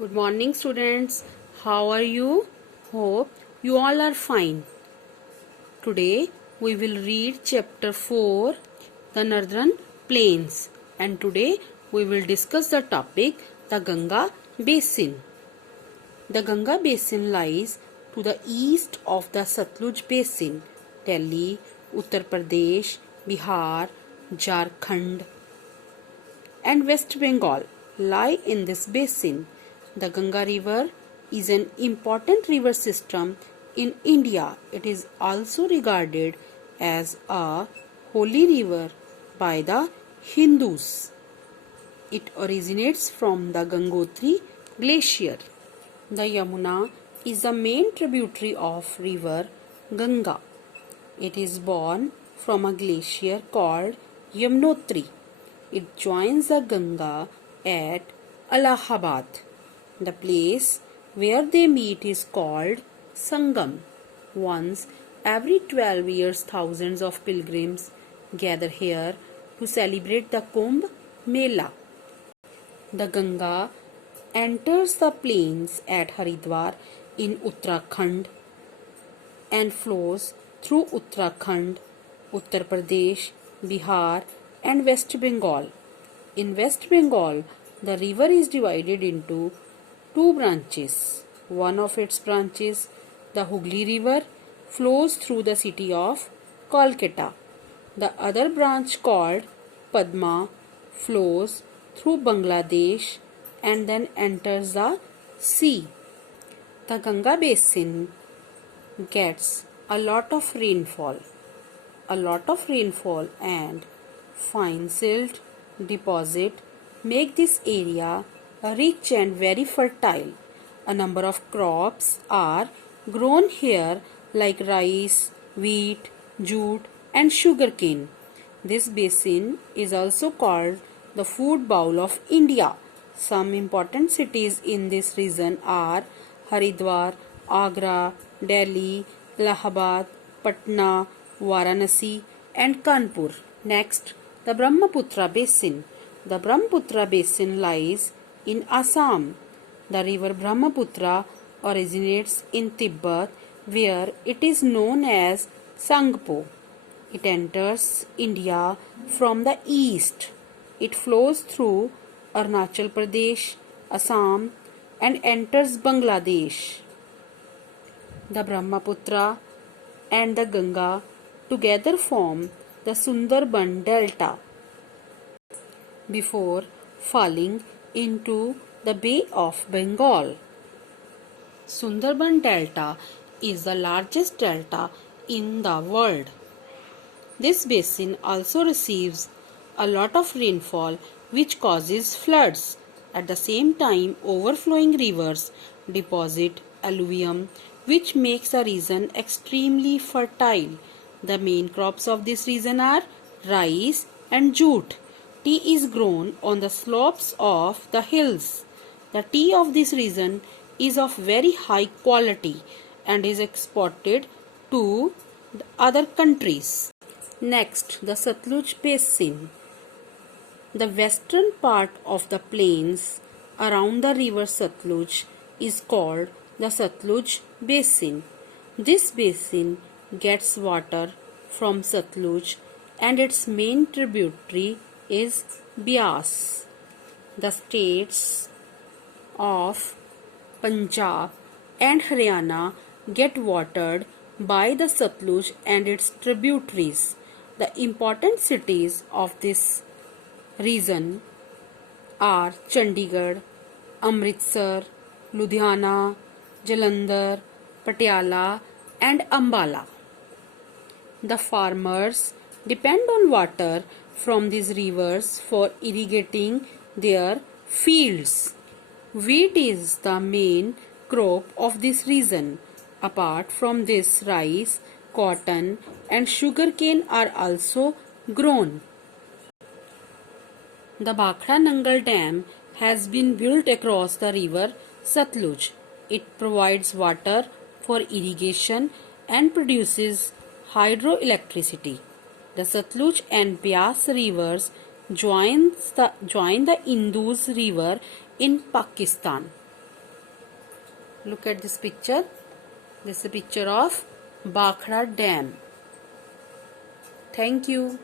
Good morning, students. How are you? Hope you all are fine. Today we will read chapter 4, the Northern Plains, and today we will discuss the topic the Ganga Basin. The Ganga Basin lies to the east of the Satluj Basin. Delhi, Uttar Pradesh, Bihar, Jharkhand, and West Bengal lie in this basin. The Ganga River is an important river system in India. It is also regarded as a holy river by the Hindus. It originates from the Gangotri glacier. The Yamuna is the main tributary of river Ganga. It is born from a glacier called Yamunotri. It joins the Ganga at Allahabad. The place where they meet is called Sangam. Once every 12 years, thousands of pilgrims gather here to celebrate the Kumbh Mela. The Ganga enters the plains at Haridwar in Uttarakhand and flows through Uttarakhand, Uttar Pradesh, Bihar, and West Bengal. In West Bengal, the river is divided into two branches. One of its branches, the Hooghly River, flows through the city of Kolkata. The other branch, called Padma, flows through Bangladesh and then enters the sea. The Ganga Basin gets a lot of rainfall. A lot of rainfall and fine silt deposit make this area rich and very fertile. A number of crops are grown here like rice, wheat, jute, and sugarcane. This basin is also called the food bowl of India. Some important cities in this region are Haridwar, Agra, Delhi, Allahabad, Patna, Varanasi, and Kanpur. Next, the Brahmaputra Basin. The Brahmaputra Basin lies in Assam. The river Brahmaputra originates in Tibet, where it is known as Sangpo. It enters India from the east. It flows through Arunachal Pradesh, Assam, and enters Bangladesh. The Brahmaputra and the Ganga together form the Sundarban Delta before falling into the Bay of Bengal. Sundarban Delta is the largest delta in the world. This basin also receives a lot of rainfall which causes floods. At the same time, overflowing rivers deposit alluvium which makes the region extremely fertile. The main crops of this region are rice and jute. Tea is grown on the slopes of the hills. The tea of this region is of very high quality and is exported to other countries. Next, the Satluj Basin. The western part of the plains around the river Satluj is called the Satluj Basin. This basin gets water from Satluj and its main tributary is Beas. The states of Punjab and Haryana get watered by the Satluj and its tributaries. The important cities of this region are Chandigarh, Amritsar, Ludhiana, Jalandhar, Patiala, and Ambala. The farmers depend on water from these rivers for irrigating their fields. Wheat is the main crop of this region. Apart from this, rice, cotton, and sugarcane are also grown. The Bhakra Nangal Dam has been built across the river Satluj. It provides water for irrigation and produces hydroelectricity. The Satluj and Beas rivers join the Indus River in Pakistan. Look at this picture. This is a picture of Bakhra Dam. Thank you.